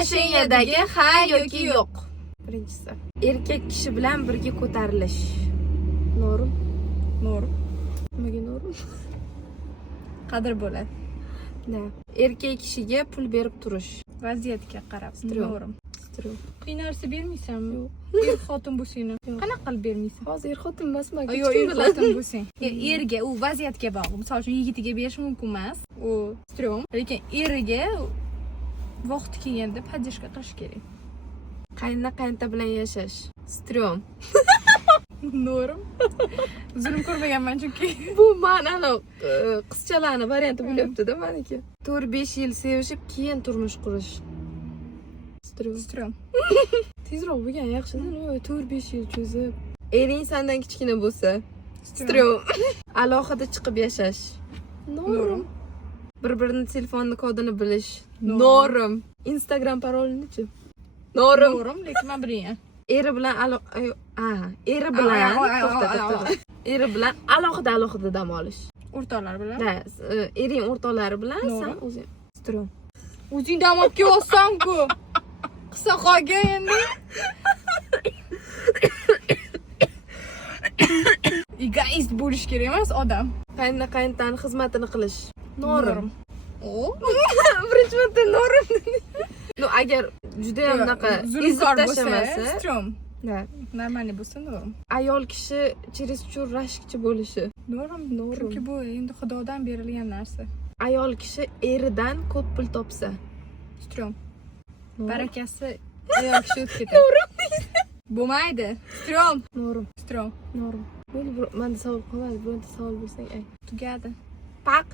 Отношениядagi ha yoki yo'q. Birinchisi. Erkak kishi bilan birga ko'tarilish. Norum. No'rim. Nimaga norum? Qadr bo'ladi. Da. Erkak kishiga pul berib turish. Vaziyatga qarab. No'rim. Stru. Qiynalsa bermaysanmi? Er xotin bo'lsang, qanaqa qilib bermaysan? Hozir xotin emasman. Yo'q, er xotin bo'lsang. Erga u vaziyatga bog'liq. Misol uchun yigitiga berish mumkin emas. U strom. Lekin eriga vaqti kelganda podдержка qilish kerak. Qaynota bilan yashash. Strom. No'rim. Zulm ko'rmaganman chunki. Bu ma'nali qizchalarning varianti bo'lyapti-da meniki. 4-5 yil sevishib, keyin turmush qurish. Strom. Tezroq bo'lgan yaxshi-da, 4-5 yil cho'zib. Ering sendan kichkina bo'lsa, strom. Alohida chiqib yashash. Norum. Bir-birini telefonini kodini bilish. Norum. Instagram parolini-chi? Norum. No'rim, lekin men bilmayman. Eri bilan eri bilan to'xta. Eri bilan alohida dam olish. O'rtoqlar bilan. Ha, ering o'rtoqlari bilan sen o'zing. Strom. O'zing dam olib olsan-ku. Qisa qolgan endi. Egoist bo'lish kerak emas odam. Qaynotani xizmatini qilish. Norum. O? Birinchi marta norum. No, agar juda ham bunaqa zulmkor bo'lsa, tashlamasa, strom. da. Normalniy bo'lsa no'rim. Ayol kishi чересчур rashkchi bo'lishi. No'rim. Chunki bu endi Xudodan berilgan narsa. Ayol kishi eridan ko'p pul topsa. Strom. Barakasi ayol kishi o'tib ketadi. No'rim. Bo'lmaydi. Strom. Norum. Strom. Norum. Menda savol qolmadi. Bironta savol bo'lsang, ay. Tugadi. Paq.